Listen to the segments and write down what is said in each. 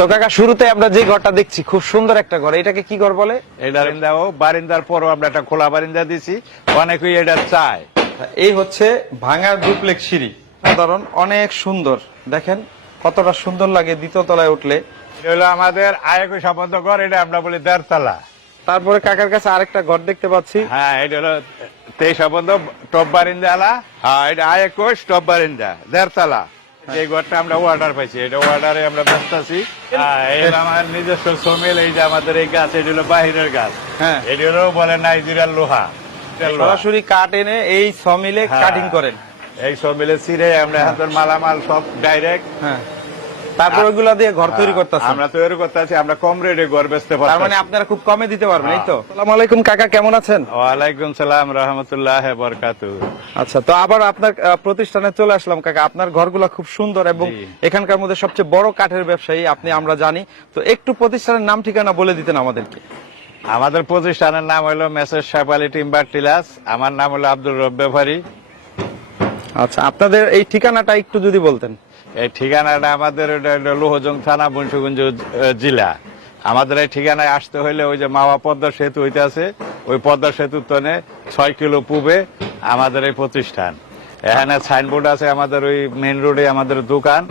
তো কাকা শুরুতে আমরা যে ঘরটা দেখছি খুব সুন্দর একটা ঘর। এটাকে কি ঘর বলে? এই বারিন্দাও বারিন্দার পরও আমরা একটা খোলা বারিন্দা দিছি। অনেকেই এটা চায়। এই হচ্ছে ভাঙা ডুপ্লেক্স সিঁড়ি। সাধারণ অনেক সুন্দর। দেখেন কতটা সুন্দর লাগে দ্বিতীয় তলায় উঠলে। এটা হলো আমাদের আয়ক সম্বন্ধ ঘর এটা আমরা বলি দেড়তলা। তারপরে কাকার কাছে আরেকটা ঘর দেখতে পাচ্ছি। হ্যাঁ এটা হলো তেইশ সম্বন্ধ টপ বারিন্দা আলা হ্যাঁ এটা আয়কোষ টপ বারিন্দা দেড়তলা। এই ঘরটা আমরা অর্ডার পাইছি এটা অর্ডারে আমরা ব্যস্ত আছি হ্যাঁ, এই আমার নিজস্ব সমিল এই যে আমাদের এই গাছ এটি হলো বাহিরের গাছ হ্যাঁ। এটি হলো বলে নাইজেরিয়ার লোহা এটা। সরাসরি কাঠ এনে এই সমিলে হ্যাঁ। কাটিং করেন এই সমিলে মিলে ছিঁড়ে আমরা এখন মালামাল সব ডাইরেক্ট হ্যাঁ তারপর ওগুলা দিয়ে ঘর তৈরি করতেছেন। আমরা তৈরি করতেছি আমরা কম রেটে ঘর বেচতে তার মানে আপনারা খুব কমে দিতে পারবেন এই তো। আসসালামু আলাইকুম কাকা কেমন আছেন? ওয়ালাইকুম সালাম রহমতুল্লাহ বরকাতু। আচ্ছা তো আবার আপনার প্রতিষ্ঠানে চলে আসলাম কাকা। আপনার ঘরগুলো খুব সুন্দর এবং এখানকার মধ্যে সবচেয়ে বড় কাঠের ব্যবসায়ী আপনি আমরা জানি। তো একটু প্রতিষ্ঠানের নাম ঠিকানা বলে দিতেন আমাদেরকে। আমাদের প্রতিষ্ঠানের নাম হলো মেসেজ সাপালি টিম্বার টিলাস। আমার নাম হলো আব্দুল রব ব্যাপারী আচ্ছা আপনাদের এই ঠিকানাটা একটু যদি বলতেন। এই ঠিকানাটা আমাদের হলো লোহজং থানা বংশগঞ্জ জেলা। আমাদের এই ঠিকানায় আসতে হইলে ওই যে মাওয়া পদ্মা সেতু হইতে আছে ওই পদ্মা সেতুর তনে ছয় কিলো পূবে আমাদের এই প্রতিষ্ঠান। এখানে সাইনবোর্ড আছে আমাদের ওই মেন রোডে আমাদের দোকান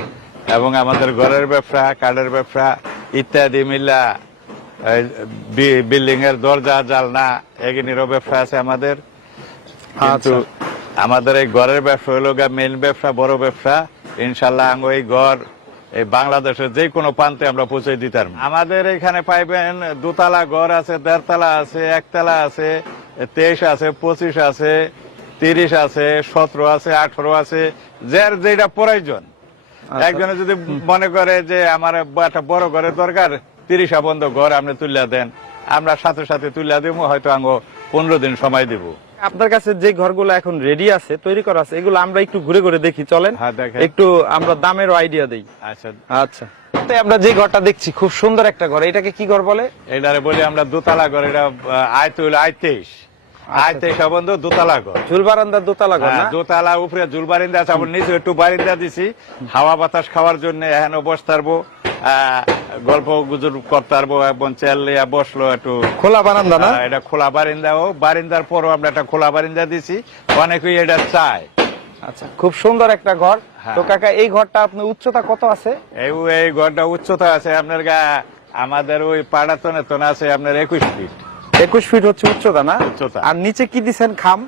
এবং আমাদের ঘরের ব্যবসা কাঠের ব্যবসা ইত্যাদি মিল্লা বিল্ডিং এর দরজা জালনা এগিনিরও ব্যবসা আছে আমাদের। কিন্তু আমাদের এই ঘরের ব্যবসা হলো মেইন ব্যবসা বড় ব্যবসা। ইনশাল্লাহ এই ঘর এই বাংলাদেশের যে কোনো প্রান্তে আমরা পৌঁছে দিতাম আমাদের এখানে পাইবেন দুতলা ঘর আছে দেড়তলা আছে একতলা আছে তেইশ আছে পঁচিশ আছে তিরিশ আছে সতেরো আছে আঠারো আছে যার যেটা প্রয়োজন। আচ্ছা। একজনে যদি মনে করে যে আমার একটা বড় ঘরের দরকার তিরিশ বন্ধ ঘর আপনি তুলিয়া দেন আমরা সাথে সাথে তুলিয়া দিব হয়তো আঙ্গ পনেরো দিন সময় দিব। আপনার কাছে যে ঘরগুলো এখন রেডি আছে তৈরি করা আছে এগুলো আমরা একটু ঘুরে ঘুরে দেখি চলেন। হ্যাঁ, একটু আমরা দামের আইডিয়া দেই। আচ্ছা। আচ্ছা। আমরা যে ঘরটা দেখছি খুব সুন্দর একটা ঘর। এটাকে কি ঘর বলে? এটারে বলি আমরা দোতলা ঘর এটা আয় তৈল আয় তেইশ দোতলা ঘর। ঝুল বারান্দার দোতলা ঘর হ্যাঁ, দোতলা উপরে জুল বারিন্দা আছে আবার নিচে একটু বারিন্দা দিছি। হাওয়া বাতাস খাওয়ার জন্য এখানে আহ, গল্প গুজর করতে পারব এবং চেয়ার লিয়া বসল একটু। খোলা বারান্দা না? এটা খোলা বারিন্দা ও বারিন্দার পরও আমরা একটা খোলা বারিন্দা দিছি। অনেকেই এটা চায়। আচ্ছা খুব সুন্দর একটা ঘর। হ্যাঁ। তো কাকা এই ঘরটা আপনার উচ্চতা কত আছে? এই এই ঘরটা উচ্চতা আছে আপনার গা আমাদের ওই পাড়াতনে তনে আছে আপনার একুশ ফিট। একুশ ফিট হচ্ছে উচ্চতা না? উচ্চতা। আর নিচে কি দিছেন? খাম?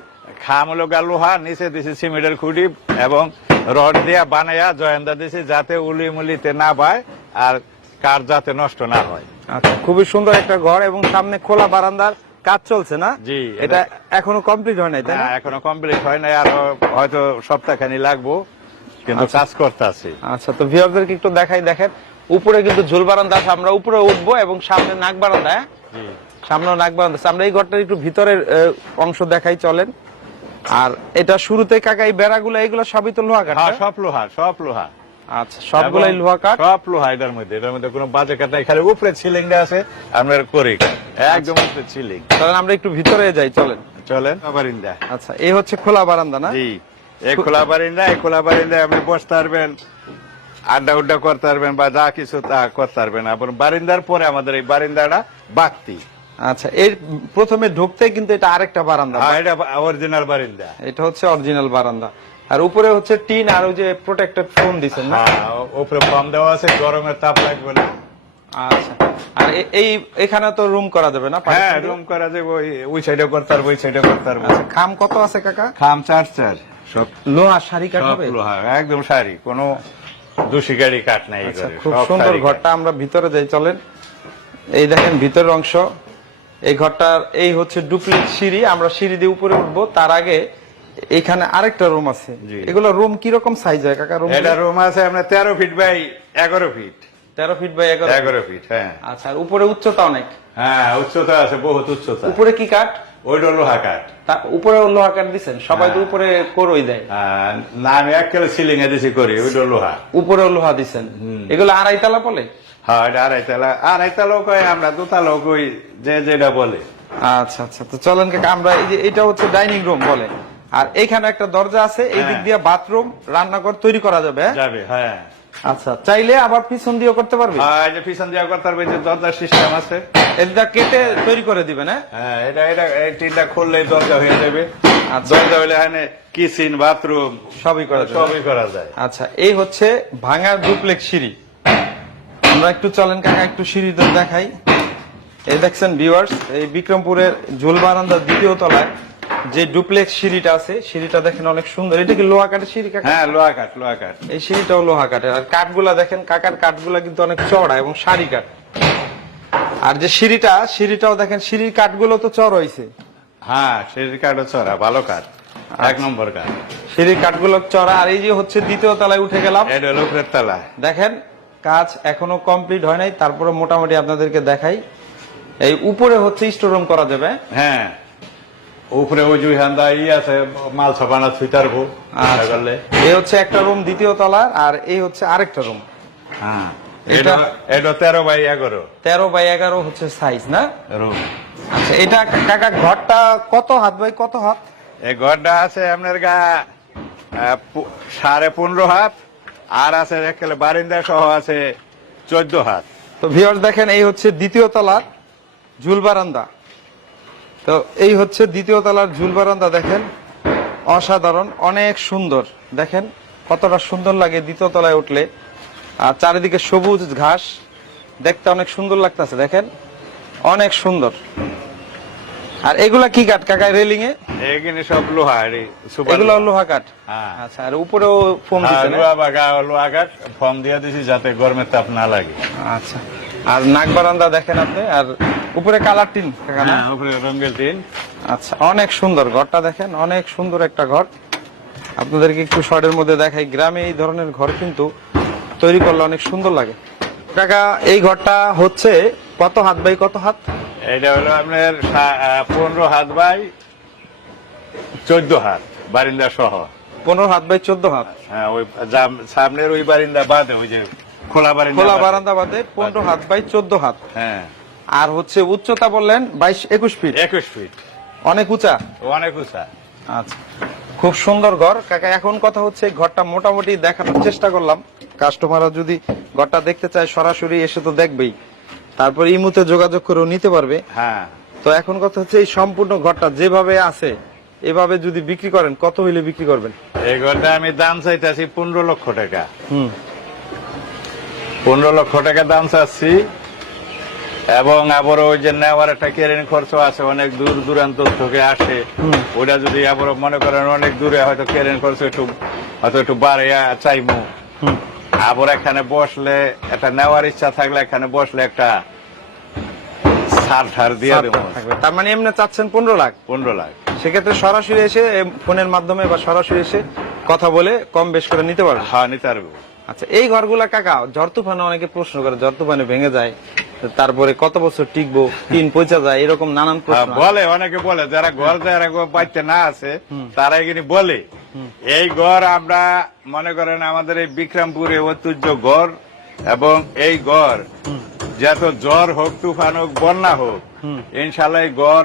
খাম হলো গা লোহা নিচে দিছে সিমেন্টের খুঁটি এবং রড দিয়া বানাইয়া জয়েন্দা দিছি যাতে উলি মুলিতে না পায় আর কার যাতে নষ্ট না হয়। আচ্ছা খুবই সুন্দর একটা ঘর এবং সামনে খোলা বারান্দার কাজ চলছে না? জি, এটা এখনও কমপ্লিট হয় নাই তাই না? হ্যাঁ, এখনও কমপ্লিট হয় নাই আরও হয়তো সপ্তাহখানি লাগবো কিন্তু আচ্ছা। কাজ করতে আছি আচ্ছা তো ভিউয়ারদেরকে একটু দেখাই দেখেন উপরে কিন্তু ঝুল বারান্দা আছে আমরা উপরে উঠবো এবং সামনে নাক বারান্দা হ্যাঁ? সামনে নাক বারান্দা আমরা এই ঘরটার একটু ভিতরের অংশ দেখাই চলেন। আর এটা শুরুতে কাকা এই বেড়াগুলো এগুলো সবই তো লোহা কাঠ হ্যাঁ? সব লোহা সব লোহা। আচ্ছা সবগুলাই লোহা কাঠ? সব লোহা এটার মধ্যে এটার মধ্যে কোনো বাজে কাঠ নাই খালি উপরে সিলিংটা আছে আমরা করি। একদম উপরে সিলিং চলেন আমরা একটু ভিতরে যাই চলেন। চলেন। বারিন্দা। আচ্ছা এই হচ্ছে খোলা বারান্দা না? জি এই খোলা বারিন্দা এই খোলা বারিন্দায় আপনি বসতে পারবেন আড্ডা উড্ডা করতে পারবেন বা যা কিছু তা করতে পারবেন। আবার বারিন্দার পরে আমাদের এই বারিন্দাটা বাক্তি আচ্ছা এর প্রথমে ঢুকতে কিন্তু এটা আরেকটা বারান্দা হ্যাঁ এটা অরিজিনাল বারিন্দা। এটা হচ্ছে অরিজিনাল বারান্দা। আর উপরে হচ্ছে টিন আর ওই যে প্রোটেক্টেড ফোম দিছেন না? হ্যাঁ উপরে পাম দেওয়া আছে গরমের তাপ লাগবে না। আচ্ছা। আর এই এখানে তো রুম করা যাবে না হ্যাঁ রুম করা যাবে ওই- ওই সাইডে করতে পারব ওই সাইডে করতে পারব। আচ্ছা খাম কত আছে কাকা? খাম চার চার। সব লোহা সারি কাঠ হবে? লোহা একদম সারি কোনো দোষী গাড়ি কাঠ নাই আচ্ছা খুব সুন্দর ঘরটা আমরা ভিতরে যাই চলেন। এই দেখেন ভিতরের অংশ। এই ঘরটার এই হচ্ছে ডুপ্লিক সিঁড়ি আমরা সিঁড়ি দিয়ে উপরে উঠবো। তার আগে এখানে আরেকটা রুম আছে। এগুলো রুম কীরকম সাইজ হয় কাকা? রুম এটা রুম আছে আপনার তেরো ফিট বাই এগারো ফিট তেরো ফিট বাই এগারো এগারো ফিট হ্যাঁ। আচ্ছা আর উপরে উচ্চতা অনেক? হ্যাঁ উচ্চতা আছে বহুত উচ্চতা। উপরে কি কাঠ? ওইটা লোহা কাঠ। তা উপরে লোহা কাঠ দিচ্ছেন সবাই তো হ্যাঁ। উপরে করই দেয়। আহ, না আমি এক কিলো সিলিং এ দিছি করি ওইটা লোহা। উপরেও লোহা দিচ্ছেন এগুলো আড়াই তালা বলে হ্যাঁ এটা আড়াইতলা আড়াইতলাও কয় আমরা দুতলাও কই যে যেটা বলে। আচ্ছা আচ্ছা তো চলেন কাকা আমরা এই যে এটা হচ্ছে ডাইনিং রুম বলে। আর এখানে একটা দরজা আছে এই দিক হ্যাঁ। দিয়ে বাথরুম রান্নাঘর তৈরি করা যাবে। হ্যাঁ? যাবে হ্যাঁ। আচ্ছা চাইলে আবার পিছন দিয়েও করতে পারবে? আর যে পিছন দিয়ে করতে পারবে যে দরজার সিস্টেম আছে। এটা কেটে তৈরি করে দিবেন হ্যাঁ? হ্যাঁ এটা এটা টিনটা খুললেই দরজা হয়ে যাবে। আচ্ছা। দরজা হলে এখানে কিচেন বাথরুম সবই করা যাবে। সবই করা যায়। আচ্ছা এই হচ্ছে ভাঙা ডুপ্লেক্স সিঁড়ি। আমরা একটু চলেন কাকা একটু দেখাই। এই দেখছেন ভিউয়ার্স এই বিক্রমপুরের ঝোল বারান্দার দ্বিতীয় তলায়। যে ডুপ্লেক্স সিঁড়িটা আছে সিঁড়িটা দেখেন অনেক সুন্দর। এটা কি লোহা কাঠের সিঁড়ি কাকা? হ্যাঁ লোহা কাঠ লোহা কাঠ। এই সিঁড়িটাও লোহা কাঠের। আর কাঠগুলা দেখেন কাকার কাঠগুলা কিন্তু অনেক চড়া এবং সারি কাঠ। আর যে সিঁড়িটা সিঁড়িটাও দেখেন সিঁড়ির কাঠগুলো তো চড় হয়েছে হ্যাঁ সিঁড়ির কাঠও চড়া ভালো কাঠ। এক নম্বর কাঠ। সিঁড়ির কাঠগুলো চড়া আর এই যে হচ্ছে দ্বিতীয় তলায় উঠে গেলাম। এটা হলো উপরের তলা দেখেন কাজ এখনও কমপ্লিট হয় নাই তারপরে মোটামুটি আপনাদেরকে দেখাই। এই উপরে হচ্ছে স্টোরুম করা যাবে। হ্যাঁ। উপরে ওই জুই হান্দা ই আছে মাল ছাপানা ছুইতারবো আচ্ছা। এই হচ্ছে একটা রুম দ্বিতীয় তলার আর এই হচ্ছে আরেকটা রুম। হ্যাঁ। এটা- এটা তেরো বাই এগারো। তেরো বাই এগারো হচ্ছে সাইজ না? রুম। আচ্ছা এটা কাকা ঘরটা কত হাত বাই কত হাত? এই ঘরটা আছে আপনার গা সাড়ে পনেরো হাত আর আছে একেবারে বারিন্দা সহ আছে চোদ্দ হাত। তো ভিউয়ার্স দেখেন এই হচ্ছে দ্বিতীয় তলার ঝুল বারান্দা। তো এই হচ্ছে দ্বিতীয় তলার ঝুল বারান্দা দেখেন। অসাধারণ অনেক সুন্দর। দেখেন কতটা সুন্দর লাগে দ্বিতীয় তলায় উঠলে। আর চারিদিকে সবুজ ঘাস দেখতে অনেক সুন্দর লাগতেছে দেখেন। অনেক সুন্দর। আর এগুলা কি কাঠ কাকায় রেলিং এ এখানে সব লোহা এগুলো লোহা। কাঠ? হ্যাঁ। আচ্ছা আর উপরেও ফোম হ্যাঁ, লোহা বা লোহা কাঠ। ফর্ম দিয়ে দিছি যাতে গরমের তাপ না লাগে। আচ্ছা। আর নাক বারান্দা দেখেন আপনি আর উপরে কালার টিন হ্যাঁ উপরে টিন। আচ্ছা অনেক সুন্দর ঘরটা দেখেন অনেক সুন্দর একটা ঘর। আপনাদেরকে একটু শর্টের মধ্যে দেখাই গ্রামে এই ধরনের ঘর কিন্তু তৈরি করলে অনেক সুন্দর লাগে। কাকা এই ঘরটা হচ্ছে কত হাত বাই কত হাত? এটা হলো আপনার পনেরো হাত বাই চোদ্দ হাত বারিন্দা সহ। পনেরো হাত বাই চোদ্দ হাত। হ্যাঁ ওই সামনের ওই বারিন্দা বাদে ওই যে খোলা বারিন্দা বাদে। পনেরো হাত বাই চোদ্দ হাত। হ্যাঁ। আর হচ্ছে উচ্চতা বললেন বাইশ একুশ ফিট। একুশ ফিট। অনেক উঁচা? অনেক উঁচা। আচ্ছা। খুব সুন্দর ঘর। কাকা এখন কথা হচ্ছে ঘরটা মোটামুটি দেখানোর চেষ্টা করলাম। কাস্টমাররা যদি ঘরটা দেখতে চায় সরাসরি এসে তো দেখবেই। তারপর ইমুতে যোগাযোগ করেও নিতে পারবে। হ্যাঁ। তো এখন কথা হচ্ছে এই সম্পূর্ণ ঘরটা যেভাবে আছে এভাবে যদি বিক্রি করেন কত হইলে বিক্রি করবেন? এই ঘরটা আমি দাম চাইতেছি পনেরো লক্ষ টাকা। হুম। পনেরো লক্ষ টাকা দাম চাচ্ছি। এবং আবার ওই যে নেওয়ার একটা কেরেন খরচ আছে অনেক দূর দূরান্ত থেকে আসে। ওটা যদি আবার মনে করেন অনেক দূরে হয়তো কেরেন খরচ একটু হয়তো একটু বাড়িয়া চাইব আবার এখানে বসলে একটা নেওয়ার ইচ্ছা থাকলে এখানে বসলে একটা ঠার দিয়ে দেবো। তার মানে এমনি চাচ্ছেন পনেরো লাখ? পনেরো লাখ। সেক্ষেত্রে সরাসরি এসে ফোনের মাধ্যমে বা সরাসরি এসে কথা বলে কম বেশ করে নিতে পারবে? হ্যাঁ নিতে পারব। আচ্ছা এই ঘরগুলা কাকা ঝড় তুফানে অনেকে প্রশ্ন করে ঝড় তুফানে ভেঙে যায় তারপরে কত বছর টিকবো তিন পয়সা যায় এরকম নানান হ্যাঁ, প্রশ্ন বলে অনেকে বলে যারা ঘর যারা বাড়িতে না আছে তারা এখানে বলে। এই ঘর আমরা মনে করেন আমাদের এই বিক্রমপুরে ঐতিহ্য ঘর এবং এই ঘর যত জ্বর হোক তুফান হোক বন্যা হোক ইনশাল্লাহ এই ঘর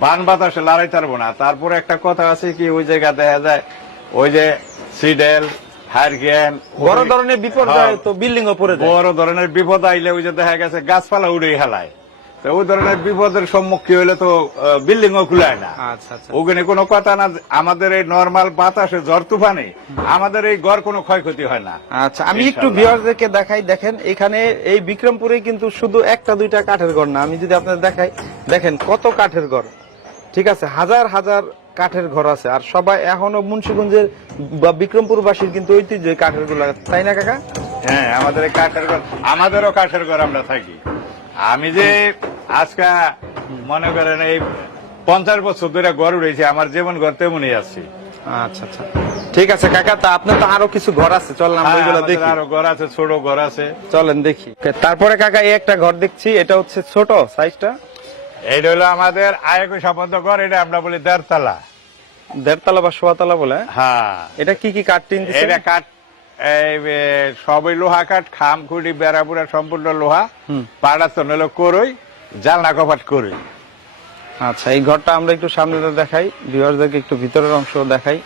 বান বাতাসে লড়াই পারব না। তারপরে একটা কথা আছে কি ওই জায়গা দেখা যায় ওই যে সিডেল হারগেন বড় ধরনের বিপদ হ্যাঁ। যায় তো বিল্ডিং ও পড়ে যায়। বড় ধরনের বিপদ আইলে ওই যে দেখা গেছে গাছপালা উড়ে হেলায়। তো ওই ধরনের বিপদের সম্মুখীন হইলে তো বিল্ডিং ও খুলায় না। আচ্ছা আচ্ছা। ওখানে কোনো কথা না আমাদের এই নর্মাল বাতাসে ঝড় তুফানে আমাদের এই ঘর কোনো ক্ষয়ক্ষতি হয় না। আচ্ছা আমি একটু। ভিউয়ারদেরকে দেখাই দেখেন এখানে এই বিক্রমপুরে কিন্তু শুধু একটা দুইটা কাঠের ঘর না আমি যদি আপনাদের দেখাই দেখেন কত কাঠের ঘর ঠিক আছে? হাজার হাজার কাঠের ঘর আছে। আর সবাই এখনও মুন্সিগঞ্জের বা বিক্রমপুরবাসীর কিন্তু ঐতিহ্য কাঠেরগুলো। তাই না কাকা? হ্যাঁ আমাদের কাঠের ঘর আমাদেরও কাঠের ঘর আমরা থাকি। আমি যে আজকে মনে করেন এই পঞ্চাশ বছর ধরে ঘর উঠেছি আমার যেমন ঘর তেমনই আছি। আচ্ছা আচ্ছা। ঠিক আছে কাকা তা আপনার তো আরও কিছু ঘর আছে। চল আমরা হ্যাঁ, ওইগুলো দেখি। আরও ঘর আছে ছোট ঘর আছে। চলেন দেখি। তারপরে কাকা এই একটা ঘর দেখছি এটা হচ্ছে ছোট সাইজটা। এইটা হলো আমাদের আয়কু সাপন্ত ঘর এটা আমরা বলি দেড়তলা। দেড়তলা বা সোয়াতলা বলে? হ্যাঁ। এটা কি কি কাঠ টিন এটা কাঠ এই সবই লোহা কাঠ খাম খুঁটি বেড়াপুরা সম্পূর্ণ লোহা। হুম। পাড়া তো নিল করই জালনা কপাট করই আচ্ছা এই ঘরটা আমরা একটু সামনে দেখাই ভিউয়ারদেরকে একটু ভিতরের অংশ দেখাই।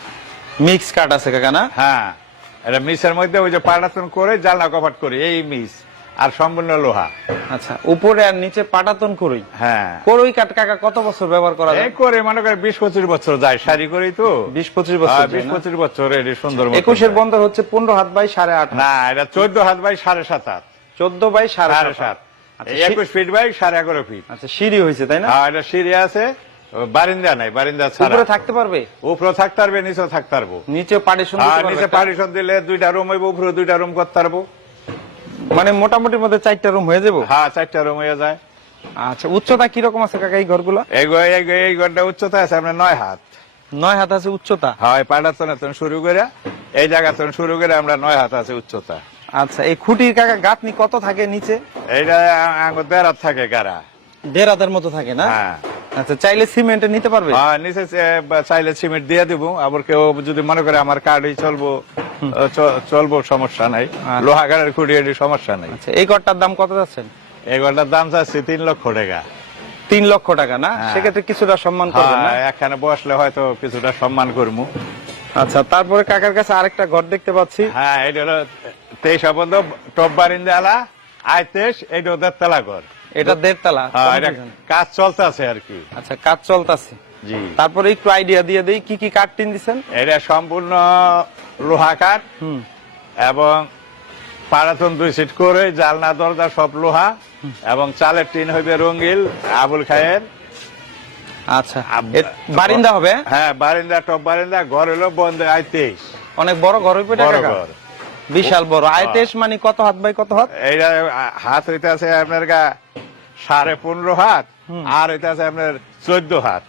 মিক্স কাঠ আছে কাকা না? হ্যাঁ। এটা মিসের মধ্যে ওই যে পাটাতন করে জালনা কপাট করি এই মিস আর সম্পূর্ণ লোহা। আচ্ছা উপরে আর নিচে পাটাতন করই হ্যাঁ। করই কাঠ কাকা কত বছর ব্যবহার করা যায়? করে মনে করে বিশ পঁচিশ বছর যায় শাড়ি করি তো। বিশ পঁচিশ বছর হ্যাঁ, বিশ পঁচিশ বছর এটি সুন্দর একুশের বন্দর হচ্ছে পনেরো হাত বাই সাড়ে আট না এটা চোদ্দ হাত বাই সাড়ে সাত হাত। চোদ্দ বাই সাড়ে সাত আচ্ছা, একুশ ফিট বাই সাড়ে এগারো ফিট। আচ্ছা সিঁড়ি হয়েছে তাই না? হ্যাঁ এটা সিঁড়ি আছে। বারিন্দা নাই বারিন্দা ছাড়া। উপরে থাকতে পারবে? উপরে থাকতে পারবে নিচে থাকতে পারব। নিচে পার্টিশন নিচে পার্টিশন দিলে দুইটা রুম হইব উপরে দুইটা রুম করতে পারব। মানে মোটামুটি মধ্যে চারটা রুম হয়ে যাব? হ্যাঁ চারটা রুম হয়ে যায়। আচ্ছা উচ্চতা কীরকম আছে কাকা এই ঘরগুলো? এই ঘর- এই এই ঘরটা উচ্চতা আছে আপনার নয় হাত। নয় হাত আছে উচ্চতা? হয় পাটাতন শুরু করে এই জায়গা থেকে শুরু করে আমরা নয় হাত আছে উচ্চতা। আচ্ছা এই খুঁটির কাকা গাঁথনি কত থাকে নিচে? এইটা দেড় হাত থাকে গাড়া। দেড় হাতের মতো থাকে না? হ্যাঁ। আচ্ছা চাইলে সিমেন্টে নিতে পারবে? হ্যাঁ নিচে চাইলে সিমেন্ট দিয়ে দিব। আবার কেউ যদি মনে করে আমার কার্ডই চলবো চলবো সমস্যা নাই। আচ্ছা। লোহা কার্ডের খুঁড়ি এটি সমস্যা নাই। আচ্ছা এই ঘরটার দাম কত যাচ্ছেন? এই ঘরটার দাম চাচ্ছি তিন লক্ষ টাকা। তিন লক্ষ টাকা না? হ্যাঁ। সেক্ষেত্রে কিছুটা সম্মান করবেন হ্যাঁ এখানে বসলে হয়তো কিছুটা সম্মান করব আচ্ছা তারপরে কাকার কাছে আরেকটা ঘর দেখতে পাচ্ছি। হ্যাঁ এটা হলো তেইশ অবন্ধ টপ বারিন্দা আলা আয় তেইশ এইটা ওদের তেলা ঘর। এটা দেড়তলা। হ্যাঁ কাজ চলতে আছে আর কি। আচ্ছা কাজ চলতেছে। জি। তারপরে একটু আইডিয়া দিয়ে দেই কি কি কাঠ টিন দিছেন? এটা সম্পূর্ণ লোহা কাঠ এবং পাড়াতন দুই সিট করে জালনা দরজা সব লোহা। এবং চালের টিন হইবে রঙ্গিল আবুল খায়ের। আচ্ছা। বারিন্দা হবে হ্যাঁ? বারিন্দা টপ বারিন্দা ঘর হলো বন্ধ তেইশ অনেক বড় ঘর হইবে টাকা বিশাল বড়। আয়তেশ মানে কত হাত বাই কত হাত? এইটা হাত হইতে আছে আপনার গা সাড়ে পনেরো হাত আর হইতে আছে আপনার চোদ্দ হাত।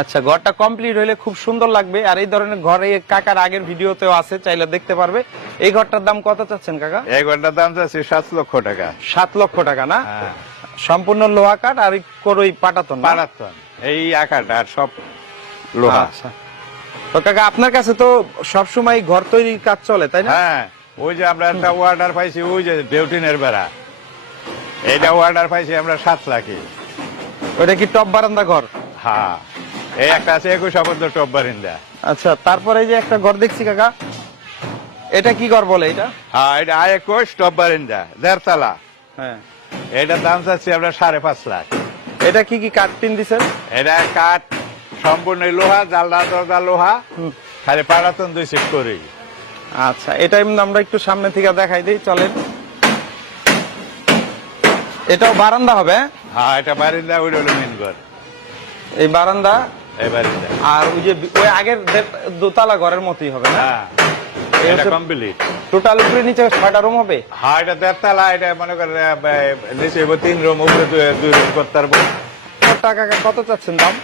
আচ্ছা ঘরটা কমপ্লিট হইলে খুব সুন্দর লাগবে। আর এই ধরনের ঘরে কাকার আগের ভিডিওতেও আছে চাইলে দেখতে পারবে। এই ঘরটার দাম কত চাচ্ছেন কাকা? এই ঘরটার দাম চাচ্ছে সাত লক্ষ টাকা। সাত লক্ষ টাকা না? হ্যাঁ। সম্পূর্ণ লোহা কাঠ আর করই পাটাতন না? পাড়াতন এই আকারটা আর সব লোহা। আচ্ছা। তো কাকা আপনার কাছে তো সবসময় ঘর তৈরির কাজ চলে তাই না? হ্যাঁ। ওই যে আমরা একটা অর্ডার পাইছি ওই যে দেউটিনের বেড়া। এইটা অর্ডার পাইছি আমরা সাত লাখে ওটা কি টপ বারান্দা ঘর? হ্যাঁ। এই একটা আছে একুশ অবদ্ধ টপ বারিন্দা। আচ্ছা তারপরে এই যে একটা ঘর দেখছি কাকা। এটা কি ঘর বলে এটা? হ্যাঁ এটা আয় একুশ টপ বারিন্দা দেড়তলা। হ্যাঁ। এটার দাম চাচ্ছি আমরা সাড়ে পাঁচ লাখ। এটা কি কি কাঠ টিন দিছেন? এটা কাঠ সম্পূর্ণ লোহা জালনা দরজা লোহা। খালি পাড়াতন দুই সিট করি আচ্ছা এটা এমনি আমরা একটু সামনে থেকে দেখাই দিই চলেন। এটাও বারান্দা হবে হ্যাঁ? হ্যাঁ এটা বারিন্দা ওই হলো মেন ঘর। এই বারান্দা? এই বারিন্দা। আর ওই যে ওই আগের দোতলা ঘরের মতই হবে না? হ্যাঁ এটা কমপ্লিট টোটাল উপরে নিচে ছয়টা রুম হবে? হ্যাঁ এটা দেড়তলা এটা মনে করেন নিচে তিন রুম উপরে দুই রুম করতে পারব। টাকা কত চাচ্ছেন দাম?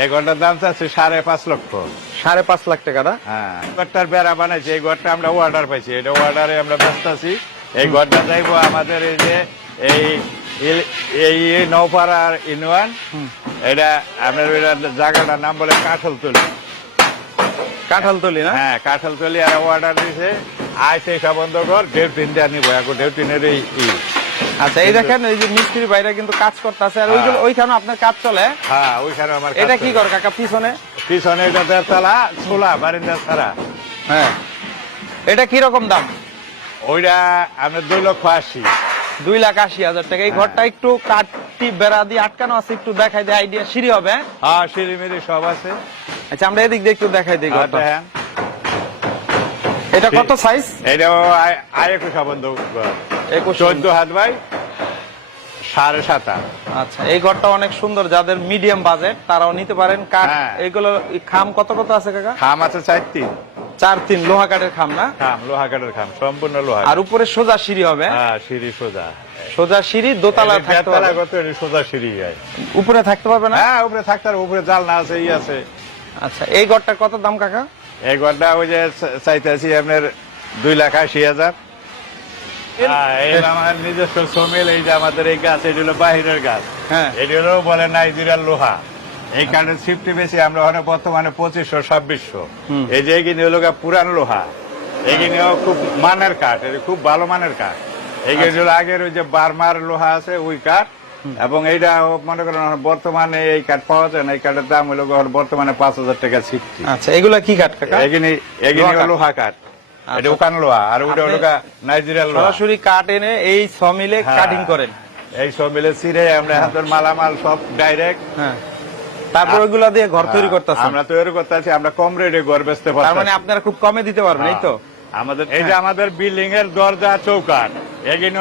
এই ঘরটার দাম চাচ্ছি সাড়ে পাঁচ লক্ষ। সাড়ে পাঁচ লাখ টাকা না? হ্যাঁ। ঘরটার বেড়া বানাইছি এই ঘরটা আমরা অর্ডার পাইছি। এটা অর্ডারে আমরা ব্যস্ত আছি। এই ঘরটা যাইবো আমাদের এই যে এই এই নৌপাড়ার ইউনিয়ন এটা আপনার জায়গাটার নাম বলে কাঠলতলি। কাঁঠালতলি না? হ্যাঁ কাঠলতলি আর অর্ডার দিছে। আইসে বন্ধ কর ডেউটিন দেওয়া নিবো। এখন ডেউটিনের এই। আচ্ছা এই দেখেন এই যে মিস্ত্রি ভাইরা কিন্তু কাজ করতেছে আর ওইগুলো হ্যাঁ। ওইখানে আপনার কাজ চলে? হ্যাঁ ওইখানে আমার এটা কি। কর কাকা পিছনে? পিছনে এটা দেড়তলা ছোলা বারিন্দা ছাড়া। হ্যাঁ। এটা কি রকম দাম? ওইটা আপনার দুই লক্ষ আশি। দুই লাখ আশি হাজার টাকা। এই ঘরটা একটু কাঠটি বেড়া দিয়ে আটকানো আছে একটু দেখাই দেয় আইডিয়া সিঁড়ি হবে? হ্যাঁ? হ্যাঁ সিঁড়িমিড়ি সব আছে। আচ্ছা আমরা এদিক দিয়ে একটু দেখাই দিই ঘরটা। দেখেন। এটা কত সাইজ এটাও আয়- আয় একুশ বন্ধ একুশ চোদ্দ হাত বাই সাড়ে সাত আচ্ছা এই ঘরটা অনেক সুন্দর যাদের মিডিয়াম বাজেট তারাও নিতে পারেন। কাঠ হ্যাঁ। এগুলো খাম কত কত আছে কাকা? খাম আছে চার তিন। চার তিন লোহা কাঠের খাম না? খাম লোহা কাঠের খাম সম্পূর্ণ লোহা আর উপরে সোজা সিঁড়ি হবে। হ্যাঁ সিঁড়ি সোজা। সোজা সিঁড়ি দোতলা থাকতে পারবে। সোজা সিঁড়ি যায়। উপরে থাকতে পারবে না? হ্যাঁ উপরে থাকতে পারবে, উপরে জালনা আছে ই আছে। আচ্ছা এই ঘরটার কত দাম কাকা? এই ঘরটা ওই যে চা- চাইতেছি আপনার দুই লাখ আশি হাজার। আমার নিজস্ব সমিল এই যে আমাদের এই গাছ এটি হলো বাহিরের গাছ। হ্যাঁ। এটি হলো বলে নাইজেরিয়ার লোহা। এই কারণে সিফটি বেশি আমরা ওখানে বর্তমানে পঁচিশশো ছাব্বিশশো। এই যে এগিয়ে হলো পুরান লোহা। এগিয়ে খুব মানের কাঠ এটা খুব ভালো মানের কাঠ। এগিয়ে আচ্ছা। হলো আগের ওই যে বার্মার লোহা আছে ওই কাঠ। এবং এইটা মনে করেন বর্তমানে এই কাঠ পাওয়া যায় না এই কাঠের দাম হলো বর্তমানে পাঁচ হাজার টাকা সিফটি আচ্ছা এগুলা কি কাঠ এগিয়ে এগিয়ে লোহা কাঠ। কাঠ এটা ওখান লোহা আর ওটা হলো লোহা সরাসরি কাঠ এনে এই সমিলে হ্যাঁ। কাটিং করেন। এই সব মিলে সিরে আমরা হাতের মালামাল সব ডাইরেক্ট হ্যাঁ। তারপর দিয়ে ঘর তৈরি করতেছেন আমরা তৈরি করতেছি আমরা কম রেটে ঘর বেচতে তার মানে আপনারা খুব কমে দিতে পারবেন এই তো? আমাদের এই যে আমাদের বিল্ডিং এর দরজা চৌকাট এখানে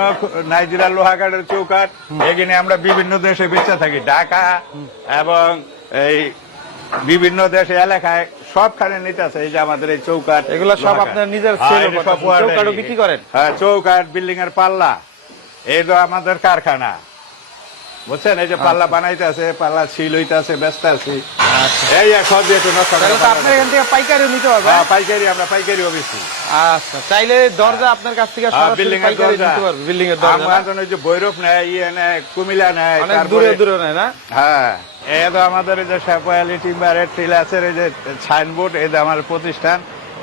নাইজেরিয়ার লোহা কাঠের চৌকাট এখানে আমরা বিভিন্ন দেশে বেঁচে থাকি। ঢাকা এবং এই বিভিন্ন দেশে এলাকায় সবখানে নিতে আছে এই যে আমাদের এই চৌকাট এগুলো সব আপনার নিজের হ্যাঁ, চৌকাঠও বিক্রি করেন? হ্যাঁ চৌকাট বিল্ডিং এর পাল্লা এই তো আমাদের কারখানা। বুঝছেন? এই যে পাল্লা বানাইতে আছে পাল্লা ছিল আছে ব্যস্ত আছি। এই এখন দিয়ে একটু নষ্ট করে তাহলে তো আপনার এখান থেকে পাইকারি নিতে পারবেন হ্যাঁ, পাইকারি আমরা পাইকারি অফিসি। আচ্ছা চাইলে দরজা আপনার কাছ থেকে হ্যাঁ, বিল্ডিং এর দরজা। বিল্ডিং এর দরজা আমার জন্য যে ভৈরব নেয় ইয়ে নেয় কুমিল্লা নেয় দূরে দূরে নেয় না? হ্যাঁ এই তো আমাদের এই যে সাপায়ালি টিম্বারের টিলাসের এই যে সাইনবোর্ড এই যে আমার প্রতিষ্ঠান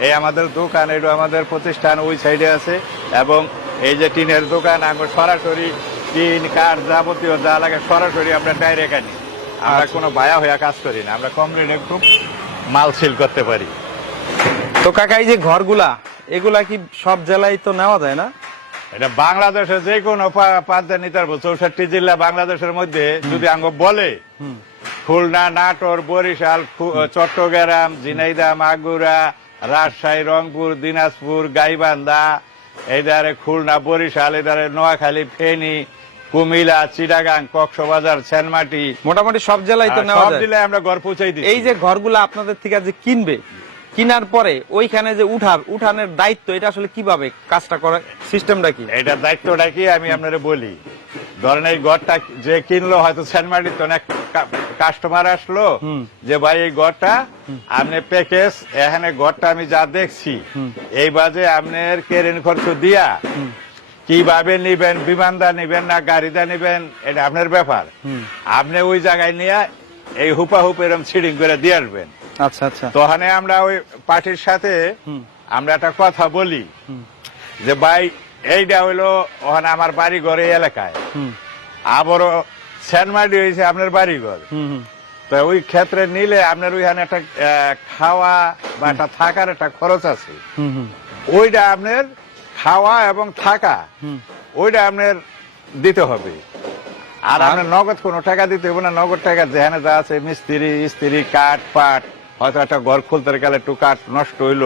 এই আমাদের দোকান এটা আমাদের প্রতিষ্ঠান ওই সাইডে আছে এবং এই যে টিনের দোকান আমরা সরাসরি টিন কাঠ যাবতীয় যা লাগে সরাসরি আমরা ডাইরেক্ট আনি। আমরা আচ্ছা। কোনো বায়া হইয়া কাজ করি না। আমরা কম রেটে খুব মাল সেল করতে পারি। তো কাকা এই যে ঘরগুলা এগুলা কি সব জেলায় তো নেওয়া যায় না? এটা বাংলাদেশের যে কোনো প্রান্তে নিতে পারব চৌষট্টি জেলা বাংলাদেশের মধ্যে যদি আঙ্গ বলে খুলনা নাটোর বরিশাল চট্টগ্রাম ঝিনাইদহ মাগুরা রাজশাহী রংপুর দিনাজপুর গাইবান্ধা এই ধারে খুলনা বরিশাল এই ধারে নোয়াখালী ফেনী কুমিল্লা চিটাগাং কক্সবাজার সেনমাটি মোটামুটি সব জেলায় তো নেওয়া যায়। দিলে আমরা ঘর পৌঁছাই দিই এই যে ঘরগুলা আপনাদের থেকে যে কিনবে কিনার পরে ওইখানে যে উঠার উঠানের দায়িত্ব এটা আসলে কীভাবে কাজটা করে সিস্টেমটা কি? এটার দায়িত্বটা কি আমি আপনারা বলি। ধরেন এই ঘরটা যে কিনলো হয়তো সেনমাটির তো অনেক কাস্টমার আসলো যে ভাই এই ঘরটা আপনি প্যাকেজ এখানে ঘরটা আমি যা দেখছি এই বাজে আপনার কেরেন খরচ দিয়া কীভাবে নিবেন বিমানদা নিবেন না গাড়িদা নিবেন এটা আপনার ব্যাপার। আপনি ওই জায়গায় নিয়ে এই হুপা হুপ এরম সিডিং করে দিয়ে আসবেন। আচ্ছা আচ্ছা। তখন আমরা ওই পার্টির সাথে আমরা একটা কথা বলি। যে ভাই এইটা হইল ওখানে আমার বাড়ি ঘর এই এলাকায়। আবারও সেনমাটি হয়েছে আপনার বাড়ি ঘর। তো ওই ক্ষেত্রে নিলে আপনার ওইখানে একটা খাওয়া বা একটা থাকার একটা খরচ আছে। ওইটা আপনার খাওয়া এবং থাকা ওইটা আপনার দিতে হবে। আর আপনার নগদ কোনো টাকা দিতে হবে না নগদ টাকা যেখানে যা আছে মিস্ত্রি স্ত্রী কাঠ পাট হয়তো একটা ঘর খুলতে গেলে একটু কাঠ নষ্ট হইল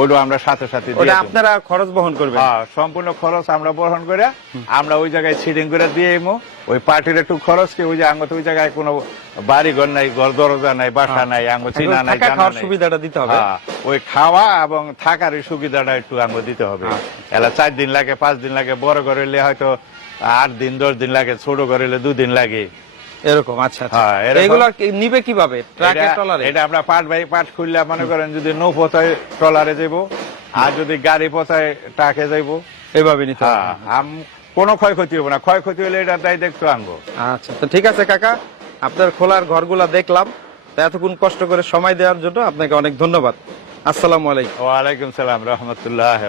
ওইটা আমরা সাথে সাথে ওটা আপনারা খরচ বহন করবেন? হ্যাঁ সম্পূর্ণ খরচ আমরা বহন করে আমরা ওই জায়গায় সিডিং করে দিয়ে এমো। ওই পার্টির একটু খরচ কি? ওই যে আঙ্গ ওই জায়গায় কোনো বাড়ি ঘর নাই ঘর দরজা নাই বাসা নাই আঙ্গ চিনা নাই খাওয়ার সুবিধাটা দিতে হবে। হ্যাঁ, ওই খাওয়া এবং থাকার সুবিধাটা একটু আঙ্গ দিতে হবে। আচ্ছা। এলা চার দিন লাগে পাঁচ দিন লাগে বড় ঘর হইলে হয়তো আট দিন দশ দিন লাগে ছোট ঘর হইলে দুদিন লাগে। এরকম আচ্ছা আচ্ছা। হ্যাঁ, এগুলো নিবে কীভাবে? ট্রাকে ট্রলারে? এটা আমরা পাট বাই পাট খুললে মনে করেন যদি নৌ পথায় ট্রলারে যাব আর যদি গাড়ি পথায় ট্রাকে যাইবো। এইভাবে নিতে হ্যাঁ, আম- কোনো ক্ষয়ক্ষতি হবে না। ক্ষয়ক্ষতি হলে এটা তাই দেখতো আনব আচ্ছা তো ঠিক আছে কাকা আপনার খোলার ঘরগুলা দেখলাম। তা এতক্ষণ কষ্ট করে সময় দেওয়ার জন্য আপনাকে অনেক ধন্যবাদ। আসসালামু আলাইকুম। ওয়ালাইকুম সালাম রহমতুল্লাহ